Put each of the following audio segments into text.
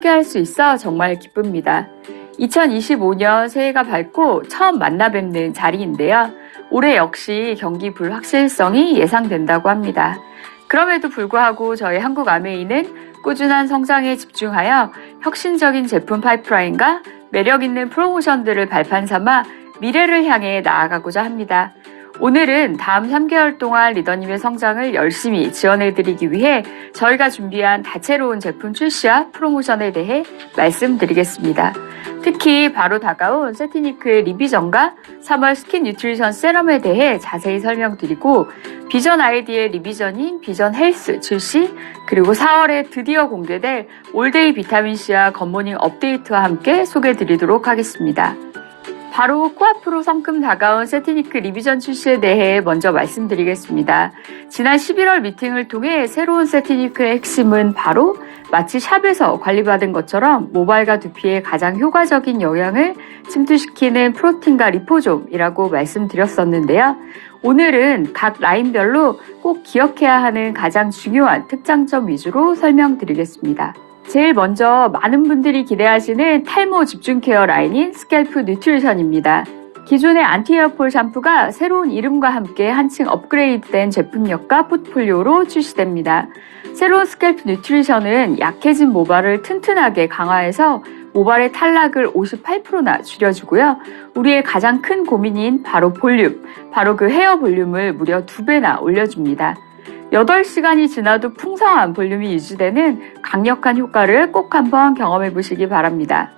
함께할 수 있어 정말 기쁩니다. 2025년 새해가 밝고 처음 만나 뵙는 자리인데요. 올해 역시 경기 불확실성이 예상된다고 합니다. 그럼에도 불구하고 저희 한국아메이는 꾸준한 성장에 집중하여 혁신적인 제품 파이프라인과 매력 있는 프로모션들을 발판 삼아 미래를 향해 나아가고자 합니다. 오늘은 다음 3개월 동안 리더님의 성장을 열심히 지원해드리기 위해 저희가 준비한 다채로운 제품 출시와 프로모션에 대해 말씀드리겠습니다. 특히 바로 다가온 세티니크의 리비전과 3월 스킨 뉴트리션 세럼에 대해 자세히 설명드리고 비전 아이디의 리비전인 비전 헬스 출시, 그리고 4월에 드디어 공개될 올데이 비타민C와 굿모닝 업데이트와 함께 소개해드리도록 하겠습니다. 바로 코앞으로 성큼 다가온 세티니크 리비전 출시에 대해 먼저 말씀드리겠습니다. 지난 11월 미팅을 통해 새로운 세티니크의 핵심은 바로 마치 샵에서 관리받은 것처럼 모발과 두피에 가장 효과적인 영양을 침투시키는 프로틴과 리포좀이라고 말씀드렸었는데요. 오늘은 각 라인별로 꼭 기억해야 하는 가장 중요한 특장점 위주로 설명드리겠습니다. 제일 먼저 많은 분들이 기대하시는 탈모 집중 케어 라인인 스캘프 뉴트리션입니다. 기존의 안티헤어폴 샴푸가 새로운 이름과 함께 한층 업그레이드된 제품력과 포트폴리오로 출시됩니다. 새로운 스캘프 뉴트리션은 약해진 모발을 튼튼하게 강화해서 모발의 탈락을 58%나 줄여주고요. 우리의 가장 큰 고민인 바로 볼륨, 바로 그 헤어 볼륨을 무려 2배나 올려줍니다. 8시간이 지나도 풍성한 볼륨이 유지되는 강력한 효과를 꼭 한번 경험해 보시기 바랍니다.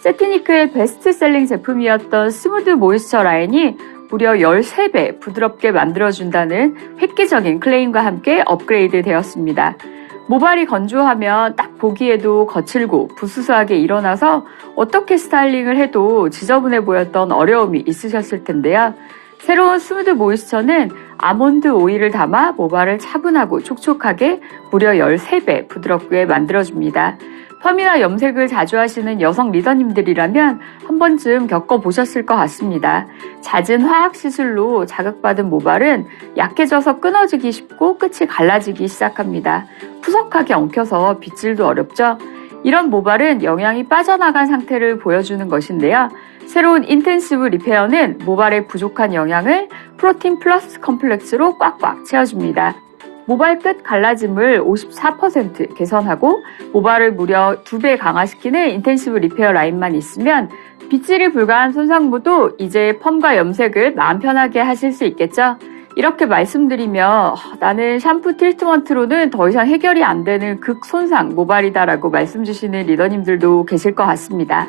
세티니크의 베스트셀링 제품이었던 스무드 모이스처 라인이 무려 13배 부드럽게 만들어준다는 획기적인 클레임과 함께 업그레이드 되었습니다. 모발이 건조하면 딱 보기에도 거칠고 부스스하게 일어나서 어떻게 스타일링을 해도 지저분해 보였던 어려움이 있으셨을 텐데요. 새로운 스무드 모이스처는 아몬드 오일을 담아 모발을 차분하고 촉촉하게 무려 13배 부드럽게 만들어줍니다. 펌이나 염색을 자주 하시는 여성 리더님들이라면 한 번쯤 겪어보셨을 것 같습니다. 잦은 화학 시술로 자극받은 모발은 약해져서 끊어지기 쉽고 끝이 갈라지기 시작합니다. 푸석하게 엉켜서 빗질도 어렵죠. 이런 모발은 영양이 빠져나간 상태를 보여주는 것인데요. 새로운 인텐시브 리페어는 모발의 부족한 영양을 프로틴 플러스 컴플렉스로 꽉꽉 채워줍니다. 모발 끝 갈라짐을 54% 개선하고 모발을 무려 2배 강화시키는 인텐시브 리페어 라인만 있으면 빗질이 불가한 손상부도 이제 펌과 염색을 마음 편하게 하실 수 있겠죠? 이렇게 말씀드리며 나는 샴푸 트리트먼트로는 더 이상 해결이 안 되는 극손상 모발이다라고 말씀 주시는 리더님들도 계실 것 같습니다.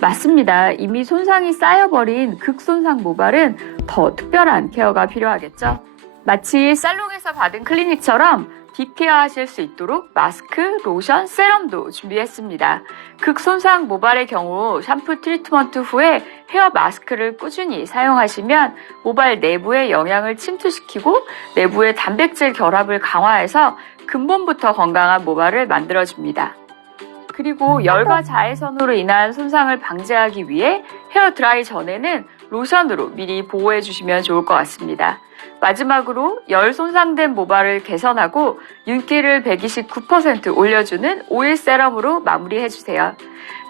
맞습니다. 이미 손상이 쌓여버린 극손상 모발은 더 특별한 케어가 필요하겠죠? 마치 살롱에서 받은 클리닉처럼 딥케어 하실 수 있도록 마스크, 로션, 세럼도 준비했습니다. 극손상 모발의 경우 샴푸 트리트먼트 후에 헤어 마스크를 꾸준히 사용하시면 모발 내부의 영양을 침투시키고 내부의 단백질 결합을 강화해서 근본부터 건강한 모발을 만들어줍니다. 그리고 열과 자외선으로 인한 손상을 방지하기 위해 헤어 드라이 전에는 로션으로 미리 보호해 주시면 좋을 것 같습니다. 마지막으로 열 손상된 모발을 개선하고 윤기를 129% 올려주는 오일 세럼으로 마무리해 주세요.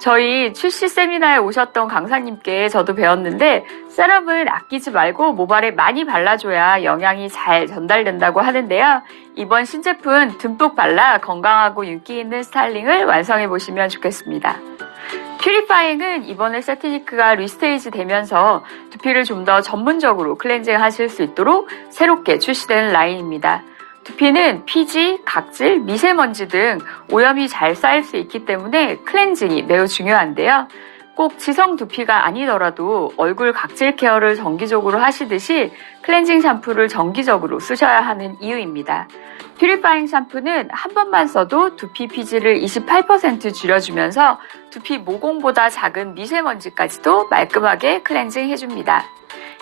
저희 출시 세미나에 오셨던 강사님께 저도 배웠는데 세럼은 아끼지 말고 모발에 많이 발라줘야 영양이 잘 전달된다고 하는데요. 이번 신제품 듬뿍 발라 건강하고 윤기 있는 스타일링을 완성해 보시면 좋겠습니다. 퓨리파잉은 이번에 세티니크가 리스테이지 되면서 두피를 좀 더 전문적으로 클렌징 하실 수 있도록 새롭게 출시되는 라인입니다. 두피는 피지, 각질, 미세먼지 등 오염이 잘 쌓일 수 있기 때문에 클렌징이 매우 중요한데요. 꼭 지성 두피가 아니더라도 얼굴 각질 케어를 정기적으로 하시듯이 클렌징 샴푸를 정기적으로 쓰셔야 하는 이유입니다. 퓨리파잉 샴푸는 한 번만 써도 두피 피지를 28% 줄여주면서 두피 모공보다 작은 미세먼지까지도 말끔하게 클렌징 해줍니다.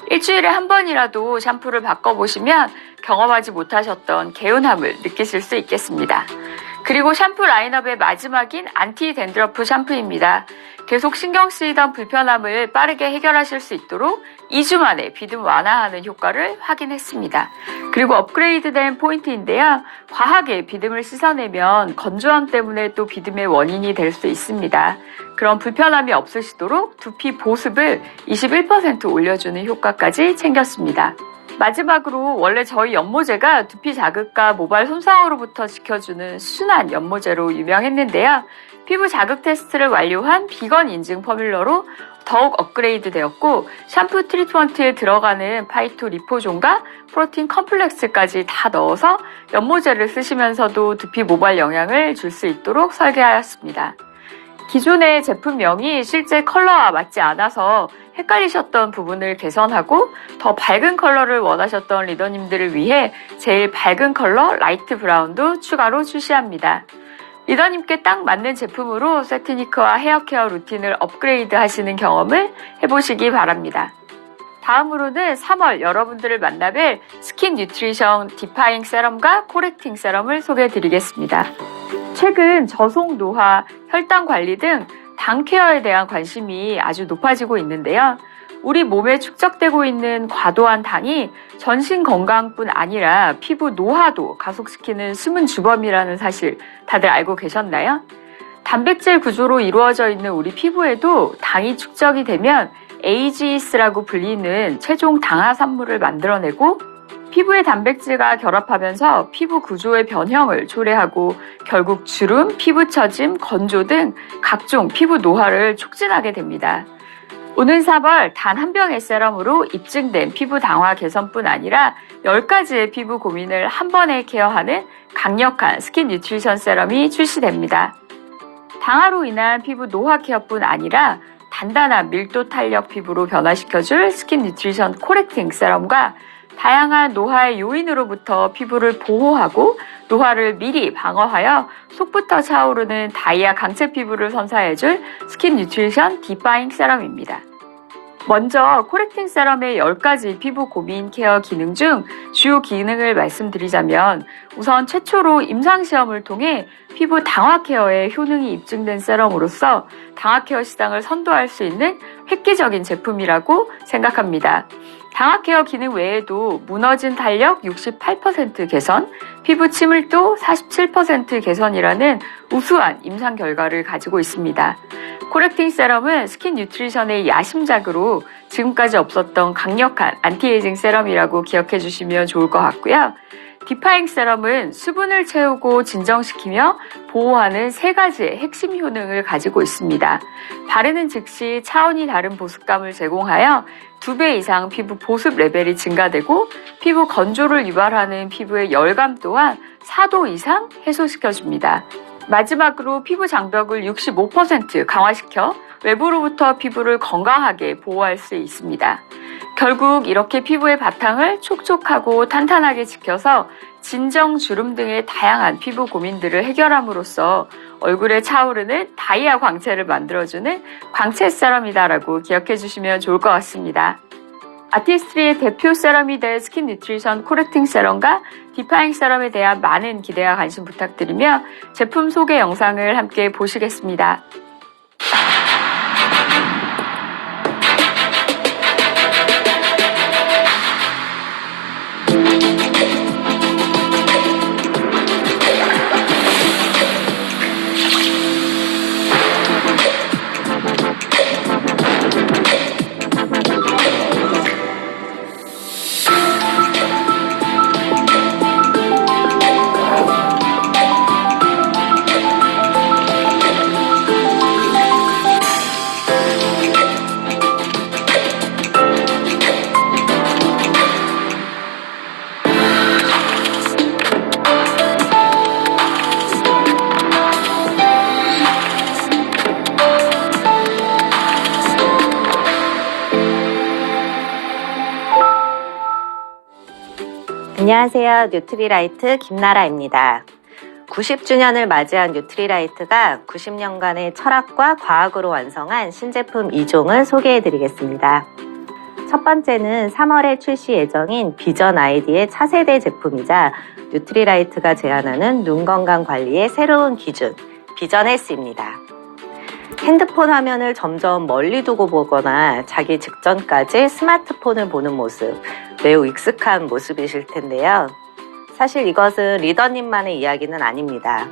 일주일에 한 번이라도 샴푸를 바꿔보시면 경험하지 못하셨던 개운함을 느끼실 수 있겠습니다. 그리고 샴푸 라인업의 마지막인 안티 댄드러프 샴푸입니다. 계속 신경 쓰이던 불편함을 빠르게 해결하실 수 있도록 2주 만에 비듬 완화하는 효과를 확인했습니다. 그리고 업그레이드된 포인트인데요. 과하게 비듬을 씻어내면 건조함 때문에 또 비듬의 원인이 될 수 있습니다. 그런 불편함이 없으시도록 두피 보습을 21% 올려주는 효과까지 챙겼습니다. 마지막으로 원래 저희 연모제가 두피 자극과 모발 손상으로부터 지켜주는 순한 연모제로 유명했는데요. 피부 자극 테스트를 완료한 비건 인증 포뮬러로 더욱 업그레이드 되었고 샴푸 트리트먼트에 들어가는 파이토 리포존과 프로틴 컴플렉스까지 다 넣어서 연모제를 쓰시면서도 두피 모발 영향을 줄 수 있도록 설계하였습니다. 기존의 제품명이 실제 컬러와 맞지 않아서 헷갈리셨던 부분을 개선하고 더 밝은 컬러를 원하셨던 리더님들을 위해 제일 밝은 컬러 라이트 브라운도 추가로 출시합니다. 리더님께 딱 맞는 제품으로 세트니크와 헤어케어 루틴을 업그레이드 하시는 경험을 해보시기 바랍니다. 다음으로는 3월 여러분들을 만나뵐 스킨 뉴트리션 디파잉 세럼과 코렉팅 세럼을 소개해드리겠습니다. 최근 저속 노화, 혈당 관리 등 당 케어에 대한 관심이 아주 높아지고 있는데요. 우리 몸에 축적되고 있는 과도한 당이 전신 건강뿐 아니라 피부 노화도 가속시키는 숨은 주범이라는 사실 다들 알고 계셨나요? 단백질 구조로 이루어져 있는 우리 피부에도 당이 축적이 되면 AGEs라고 불리는 최종 당화 산물을 만들어내고 피부의 단백질과 결합하면서 피부 구조의 변형을 초래하고 결국 주름, 피부 처짐, 건조 등 각종 피부 노화를 촉진하게 됩니다. 오는 4월 단 한 병의 세럼으로 입증된 피부 당화 개선뿐 아니라 10가지의 피부 고민을 한 번에 케어하는 강력한 스킨 뉴트리션 세럼이 출시됩니다. 당화로 인한 피부 노화 케어뿐 아니라 단단한 밀도 탄력 피부로 변화시켜줄 스킨 뉴트리션 코렉팅 세럼과 다양한 노화의 요인으로부터 피부를 보호하고 노화를 미리 방어하여 속부터 차오르는 다이아 강체 피부를 선사해줄 스킨 뉴트리션 디파잉 세럼입니다. 먼저 코렉팅 세럼의 10가지 피부 고민 케어 기능 중 주요 기능을 말씀드리자면 우선 최초로 임상시험을 통해 피부 당화 케어에 효능이 입증된 세럼으로서 당화 케어 시장을 선도할 수 있는 획기적인 제품이라고 생각합니다. 당화 케어 기능 외에도 무너진 탄력 68% 개선, 피부 침울도 47% 개선이라는 우수한 임상 결과를 가지고 있습니다. 코렉팅 세럼은 스킨 뉴트리션의 야심작으로 지금까지 없었던 강력한 안티에이징 세럼이라고 기억해 주시면 좋을 것 같고요. 디파잉 세럼은 수분을 채우고 진정시키며 보호하는 3가지의 핵심 효능을 가지고 있습니다. 바르는 즉시 차원이 다른 보습감을 제공하여 2배 이상 피부 보습 레벨이 증가되고 피부 건조를 유발하는 피부의 열감 또한 4도 이상 해소시켜줍니다. 마지막으로 피부 장벽을 65% 강화시켜 외부로부터 피부를 건강하게 보호할 수 있습니다. 결국 이렇게 피부의 바탕을 촉촉하고 탄탄하게 지켜서 진정, 주름 등의 다양한 피부 고민들을 해결함으로써 얼굴에 차오르는 다이아 광채를 만들어주는 광채 세럼이다라고 기억해 주시면 좋을 것 같습니다. 아티스트리의 대표 세럼이 될 스킨 뉴트리션 코렉팅 세럼과 디파잉 세럼에 대한 많은 기대와 관심 부탁드리며 제품 소개 영상을 함께 보시겠습니다. 안녕하세요. 뉴트리라이트 김나라입니다. 90주년을 맞이한 뉴트리라이트가 90년간의 철학과 과학으로 완성한 신제품 2종을 소개해드리겠습니다. 첫 번째는 3월에 출시 예정인 비전 아이디의 차세대 제품이자 뉴트리라이트가 제안하는 눈 건강 관리의 새로운 기준, 비전 헬스입니다. 핸드폰 화면을 점점 멀리 두고 보거나 자기 직전까지 스마트폰을 보는 모습, 매우 익숙한 모습이실 텐데요. 사실 이것은 리더님만의 이야기는 아닙니다.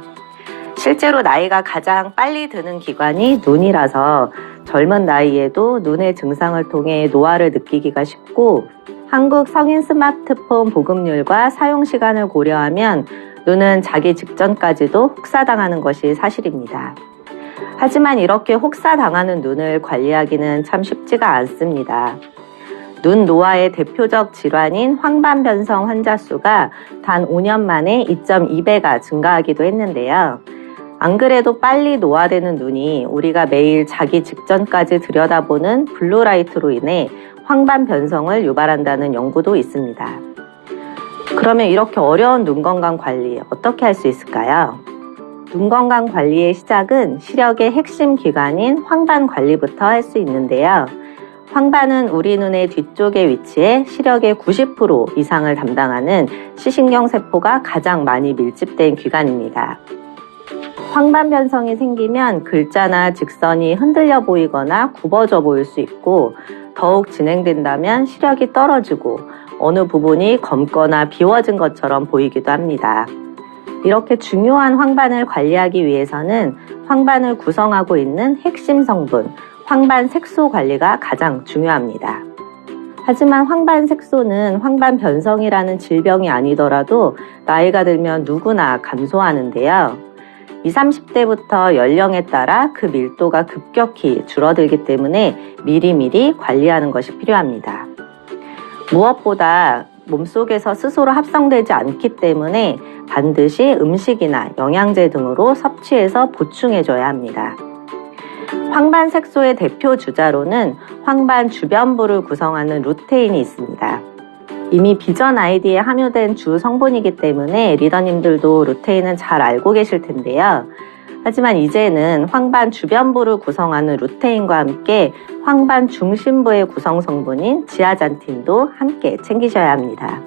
실제로 나이가 가장 빨리 드는 기관이 눈이라서 젊은 나이에도 눈의 증상을 통해 노화를 느끼기가 쉽고, 한국 성인 스마트폰 보급률과 사용 시간을 고려하면 눈은 자기 직전까지도 혹사당하는 것이 사실입니다. 하지만 이렇게 혹사당하는 눈을 관리하기는 참 쉽지가 않습니다. 눈 노화의 대표적 질환인 황반변성 환자 수가 단 5년 만에 2.2배가 증가하기도 했는데요. 안 그래도 빨리 노화되는 눈이 우리가 매일 자기 직전까지 들여다보는 블루라이트로 인해 황반 변성을 유발한다는 연구도 있습니다. 그러면 이렇게 어려운 눈 건강 관리 어떻게 할 수 있을까요? 눈 건강 관리의 시작은 시력의 핵심 기관인 황반 관리부터 할 수 있는데요. 황반은 우리 눈의 뒤쪽에 위치해 시력의 90% 이상을 담당하는 시신경 세포가 가장 많이 밀집된 기관입니다. 황반 변성이 생기면 글자나 직선이 흔들려 보이거나 굽어져 보일 수 있고, 더욱 진행된다면 시력이 떨어지고 어느 부분이 검거나 비워진 것처럼 보이기도 합니다. 이렇게 중요한 황반을 관리하기 위해서는 황반을 구성하고 있는 핵심 성분, 황반 색소 관리가 가장 중요합니다. 하지만 황반 색소는 황반 변성이라는 질병이 아니더라도 나이가 들면 누구나 감소하는데요. 20, 30대부터 연령에 따라 그 밀도가 급격히 줄어들기 때문에 미리미리 관리하는 것이 필요합니다. 무엇보다 몸속에서 스스로 합성되지 않기 때문에 반드시 음식이나 영양제 등으로 섭취해서 보충해줘야 합니다. 황반 색소의 대표 주자로는 황반 주변부를 구성하는 루테인이 있습니다. 이미 비전 아이디에 함유된 주 성분이기 때문에 리더님들도 루테인은 잘 알고 계실 텐데요. 하지만 이제는 황반 주변부를 구성하는 루테인과 함께 황반 중심부의 구성 성분인 지아잔틴도 함께 챙기셔야 합니다.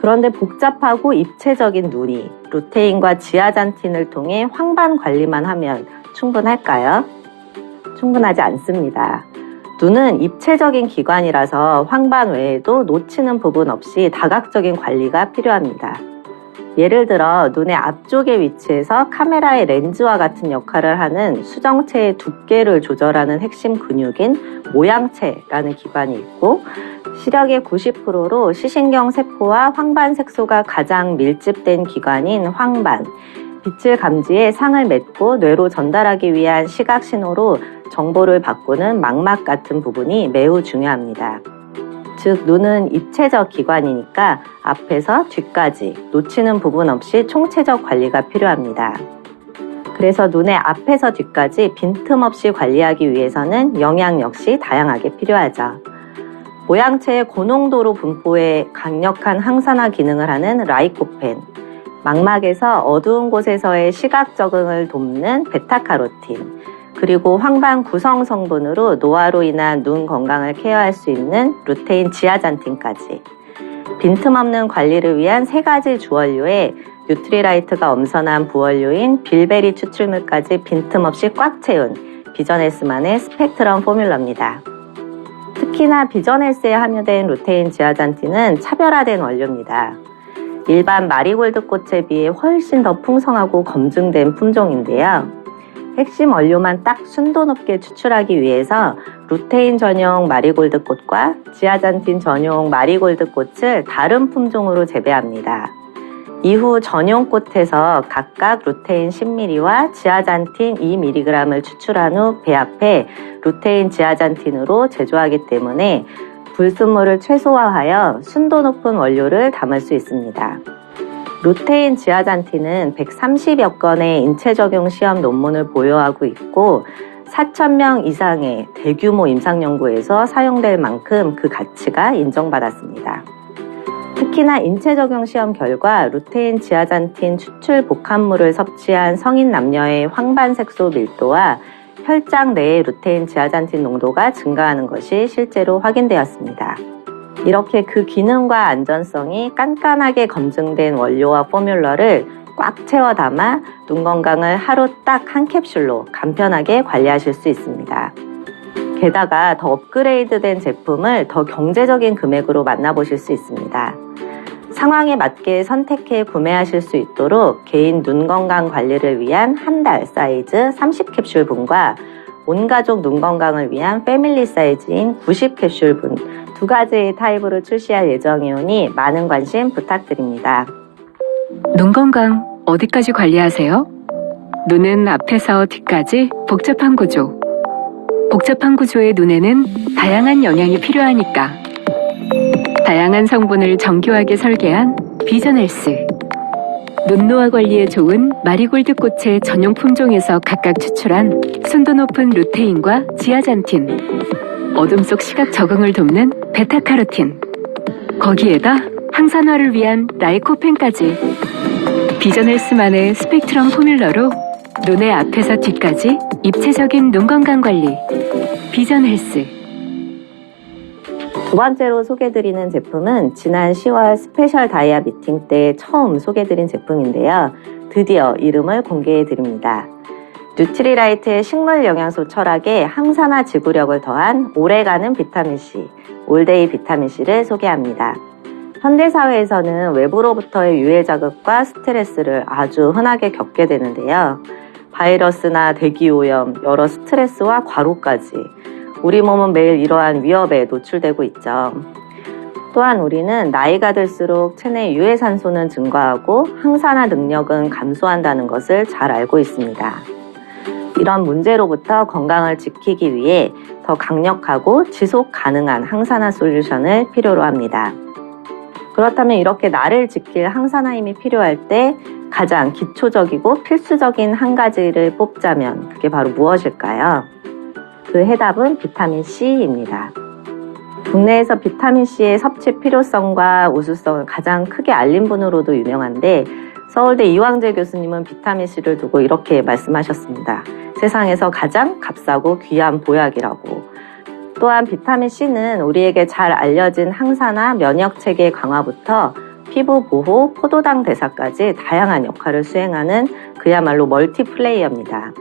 그런데 복잡하고 입체적인 눈이 루테인과 지아잔틴을 통해 황반 관리만 하면 충분할까요? 충분하지 않습니다. 눈은 입체적인 기관이라서 황반 외에도 놓치는 부분 없이 다각적인 관리가 필요합니다. 예를 들어 눈의 앞쪽에 위치해서 카메라의 렌즈와 같은 역할을 하는 수정체의 두께를 조절하는 핵심 근육인 모양체라는 기관이 있고, 시력의 90%로 시신경 세포와 황반 색소가 가장 밀집된 기관인 황반, 빛을 감지해 상을 맺고 뇌로 전달하기 위한 시각 신호로 정보를 바꾸는 망막 같은 부분이 매우 중요합니다. 즉, 눈은 입체적 기관이니까 앞에서 뒤까지 놓치는 부분 없이 총체적 관리가 필요합니다. 그래서 눈의 앞에서 뒤까지 빈틈없이 관리하기 위해서는 영양 역시 다양하게 필요하죠. 모양체의 고농도로 분포해 강력한 항산화 기능을 하는 라이코펜, 망막에서 어두운 곳에서의 시각 적응을 돕는 베타카로틴, 그리고 황반 구성 성분으로 노화로 인한 눈 건강을 케어할 수 있는 루테인 지아잔틴까지 빈틈없는 관리를 위한 3가지 주원료에 뉴트리라이트가 엄선한 부원료인 빌베리 추출물까지 빈틈없이 꽉 채운 비전헬스만의 스펙트럼 포뮬러입니다. 특히나 비전헬스에 함유된 루테인 지아잔틴은 차별화된 원료입니다. 일반 마리골드 꽃에 비해 훨씬 더 풍성하고 검증된 품종인데요. 핵심 원료만 딱 순도 높게 추출하기 위해서 루테인 전용 마리골드 꽃과 지아잔틴 전용 마리골드 꽃을 다른 품종으로 재배합니다. 이후 전용 꽃에서 각각 루테인 10mg와 지아잔틴 2mg을 추출한 후 배합해 루테인 지아잔틴으로 제조하기 때문에 불순물을 최소화하여 순도 높은 원료를 담을 수 있습니다. 루테인 지아잔틴은 130여 건의 인체 적용 시험 논문을 보유하고 있고 4,000명 이상의 대규모 임상 연구에서 사용될 만큼 그 가치가 인정받았습니다. 특히나 인체 적용 시험 결과 루테인 지아잔틴 추출 복합물을 섭취한 성인 남녀의 황반 색소 밀도와 혈장 내의 루테인 지아잔틴 농도가 증가하는 것이 실제로 확인되었습니다. 이렇게 그 기능과 안전성이 깐깐하게 검증된 원료와 포뮬러를 꽉 채워 담아 눈 건강을 하루 딱 한 캡슐로 간편하게 관리하실 수 있습니다. 게다가 더 업그레이드된 제품을 더 경제적인 금액으로 만나보실 수 있습니다. 상황에 맞게 선택해 구매하실 수 있도록 개인 눈 건강 관리를 위한 한 달 사이즈 30캡슐분과 온 가족 눈 건강을 위한 패밀리 사이즈인 90캡슐분 두 가지의 타입으로 출시할 예정이오니 많은 관심 부탁드립니다. 눈 건강 어디까지 관리하세요? 눈은 앞에서 뒤까지 복잡한 구조. 복잡한 구조의 눈에는 다양한 영양이 필요하니까. 다양한 성분을 정교하게 설계한 비전헬스. 눈노화 관리에 좋은 마리골드 꽃의 전용 품종에서 각각 추출한 순도 높은 루테인과 지아잔틴, 어둠 속 시각 적응을 돕는 베타카로틴, 거기에다 항산화를 위한 라이코펜까지 비전헬스만의 스펙트럼 포뮬러로 눈의 앞에서 뒤까지 입체적인 눈 건강 관리. 비전헬스. 두 번째로 소개드리는 제품은 지난 10월 스페셜 다이아 미팅 때 처음 소개드린 제품인데요. 드디어 이름을 공개해드립니다. 뉴트리라이트의 식물 영양소 철학에 항산화 지구력을 더한 오래가는 비타민C, 올데이 비타민C를 소개합니다. 현대사회에서는 외부로부터의 유해 자극과 스트레스를 아주 흔하게 겪게 되는데요. 바이러스나 대기오염, 여러 스트레스와 과로까지 우리 몸은 매일 이러한 위협에 노출되고 있죠. 또한 우리는 나이가 들수록 체내 유해산소는 증가하고 항산화 능력은 감소한다는 것을 잘 알고 있습니다. 이런 문제로부터 건강을 지키기 위해 더 강력하고 지속 가능한 항산화 솔루션을 필요로 합니다. 그렇다면 이렇게 나를 지킬 항산화 힘이 필요할 때 가장 기초적이고 필수적인 한 가지를 뽑자면 그게 바로 무엇일까요? 그 해답은 비타민C입니다. 국내에서 비타민C의 섭취 필요성과 우수성을 가장 크게 알린 분으로도 유명한데 서울대 이황재 교수님은 비타민C를 두고 이렇게 말씀하셨습니다. 세상에서 가장 값싸고 귀한 보약이라고. 또한 비타민C는 우리에게 잘 알려진 항산화 면역체계 강화부터 피부 보호, 포도당 대사까지 다양한 역할을 수행하는 그야말로 멀티플레이어입니다.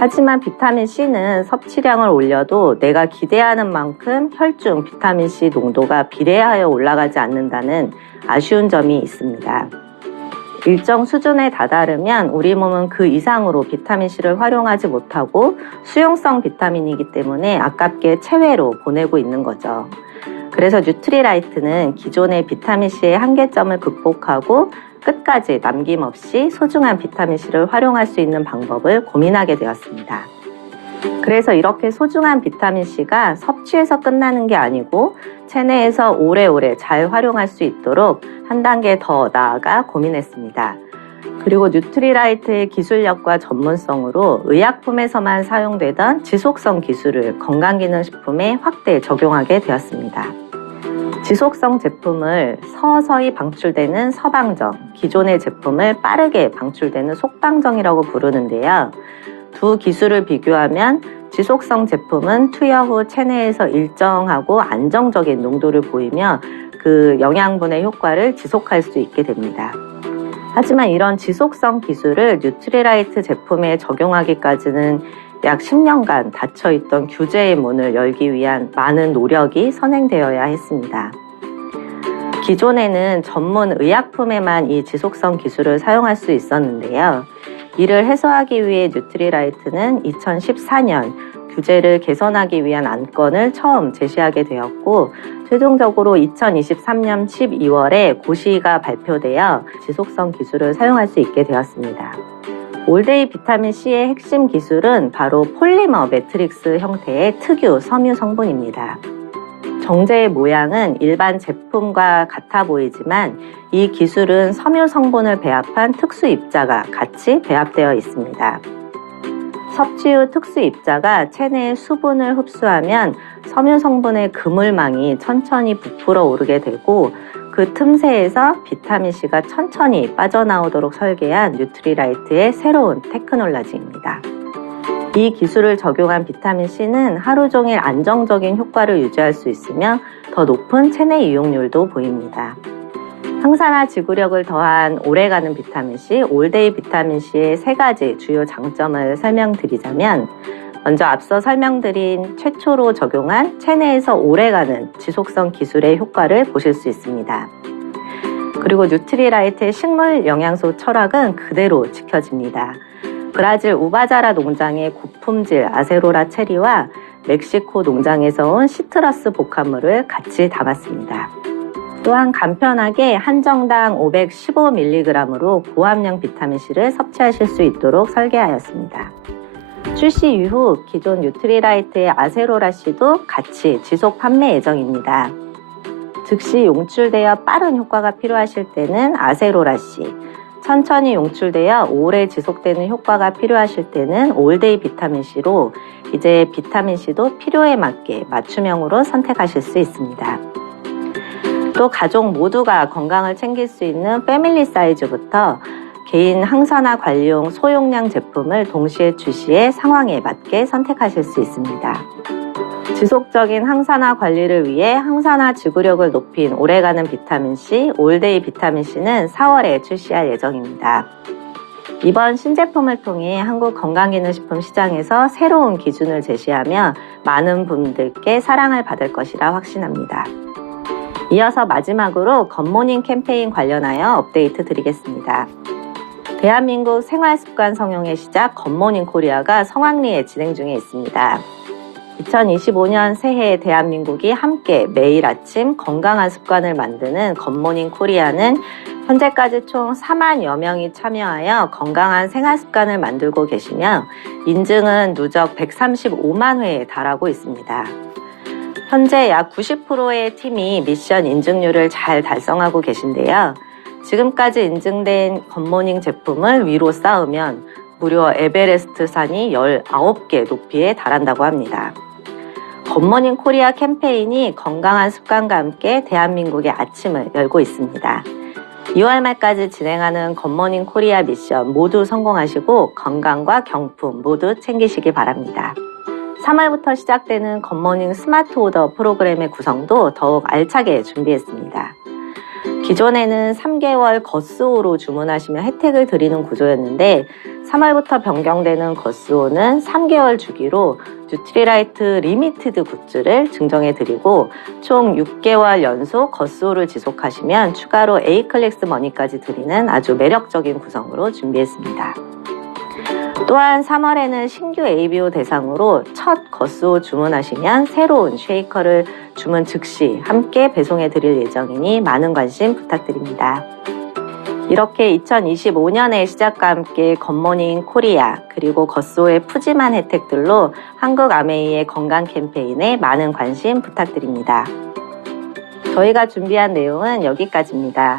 하지만 비타민C는 섭취량을 올려도 내가 기대하는 만큼 혈중 비타민C 농도가 비례하여 올라가지 않는다는 아쉬운 점이 있습니다. 일정 수준에 다다르면 우리 몸은 그 이상으로 비타민C를 활용하지 못하고 수용성 비타민이기 때문에 아깝게 체외로 보내고 있는 거죠. 그래서 뉴트리라이트는 기존의 비타민C의 한계점을 극복하고 끝까지 남김없이 소중한 비타민C를 활용할 수 있는 방법을 고민하게 되었습니다. 그래서 이렇게 소중한 비타민C가 섭취에서 끝나는 게 아니고 체내에서 오래오래 잘 활용할 수 있도록 한 단계 더 나아가 고민했습니다. 그리고 뉴트리라이트의 기술력과 전문성으로 의약품에서만 사용되던 지속성 기술을 건강기능식품에 확대 적용하게 되었습니다. 지속성 제품을 서서히 방출되는 서방정, 기존의 제품을 빠르게 방출되는 속방정이라고 부르는데요. 두 기술을 비교하면 지속성 제품은 투여 후 체내에서 일정하고 안정적인 농도를 보이며 그 영양분의 효과를 지속할 수 있게 됩니다. 하지만 이런 지속성 기술을 뉴트리라이트 제품에 적용하기까지는 약 10년간 닫혀있던 규제의 문을 열기 위한 많은 노력이 선행되어야 했습니다. 기존에는 전문 의약품에만 이 지속성 기술을 사용할 수 있었는데요. 이를 해소하기 위해 뉴트리라이트는 2014년 규제를 개선하기 위한 안건을 처음 제시하게 되었고 최종적으로 2023년 12월에 고시가 발표되어 지속성 기술을 사용할 수 있게 되었습니다. 올데이 비타민C의 핵심 기술은 바로 폴리머 매트릭스 형태의 특유 섬유 성분입니다. 정제의 모양은 일반 제품과 같아 보이지만 이 기술은 섬유 성분을 배합한 특수 입자가 같이 배합되어 있습니다. 섭취 후 특수 입자가 체내의 수분을 흡수하면 섬유 성분의 그물망이 천천히 부풀어 오르게 되고 그 틈새에서 비타민C가 천천히 빠져나오도록 설계한 뉴트리라이트의 새로운 테크놀로지입니다. 이 기술을 적용한 비타민C는 하루 종일 안정적인 효과를 유지할 수 있으며 더 높은 체내 이용률도 보입니다. 항산화 지구력을 더한 오래가는 비타민C, 올데이 비타민C의 3가지 주요 장점을 설명드리자면, 먼저 앞서 설명드린 최초로 적용한 체내에서 오래가는 지속성 기술의 효과를 보실 수 있습니다. 그리고 뉴트리라이트의 식물 영양소 철학은 그대로 지켜집니다. 브라질 우바자라 농장의 고품질 아세로라 체리와 멕시코 농장에서 온 시트러스 복합물을 같이 담았습니다. 또한 간편하게 한 정당 515mg으로 고함량 비타민C를 섭취하실 수 있도록 설계하였습니다. 출시 이후 기존 뉴트리라이트의 아세로라C도 같이 지속 판매 예정입니다. 즉시 용출되어 빠른 효과가 필요하실 때는 아세로라C, 천천히 용출되어 오래 지속되는 효과가 필요하실 때는 올데이 비타민C로 이제 비타민C도 필요에 맞게 맞춤형으로 선택하실 수 있습니다. 또 가족 모두가 건강을 챙길 수 있는 패밀리 사이즈부터 개인 항산화 관리용 소용량 제품을 동시에 출시해 상황에 맞게 선택하실 수 있습니다. 지속적인 항산화 관리를 위해 항산화 지구력을 높인 오래가는 비타민C, 올데이 비타민C는 4월에 출시할 예정입니다. 이번 신제품을 통해 한국 건강기능식품 시장에서 새로운 기준을 제시하며 많은 분들께 사랑을 받을 것이라 확신합니다. 이어서 마지막으로 굿모닝 캠페인 관련하여 업데이트 드리겠습니다. 대한민국 생활습관 성형의 시작 굿모닝 코리아가 성황리에 진행 중에 있습니다. 2025년 새해에 대한민국이 함께 매일 아침 건강한 습관을 만드는 굿모닝 코리아는 현재까지 총 4만여 명이 참여하여 건강한 생활습관을 만들고 계시며 인증은 누적 135만 회에 달하고 있습니다. 현재 약 90%의 팀이 미션 인증률을 잘 달성하고 계신데요. 지금까지 인증된 굿모닝 제품을 위로 쌓으면 무려 에베레스트 산이 19개 높이에 달한다고 합니다. 굿모닝 코리아 캠페인이 건강한 습관과 함께 대한민국의 아침을 열고 있습니다. 2월 말까지 진행하는 굿모닝 코리아 미션 모두 성공하시고 건강과 경품 모두 챙기시기 바랍니다. 3월부터 시작되는 굿모닝 스마트 오더 프로그램의 구성도 더욱 알차게 준비했습니다. 기존에는 3개월 겉수호로 주문하시면 혜택을 드리는 구조였는데 3월부터 변경되는 겉수호는 3개월 주기로 뉴트리라이트 리미티드 굿즈를 증정해드리고 총 6개월 연속 겉수호를 지속하시면 추가로 A클래스 머니까지 드리는 아주 매력적인 구성으로 준비했습니다. 또한 3월에는 신규 ABO 대상으로 첫 겉수호 주문하시면 새로운 쉐이커를 주문 즉시 함께 배송해 드릴 예정이니 많은 관심 부탁드립니다. 이렇게 2025년의 시작과 함께 굿모닝 코리아 그리고 겉수호의 푸짐한 혜택들로 한국 아메이의 건강 캠페인에 많은 관심 부탁드립니다. 저희가 준비한 내용은 여기까지입니다.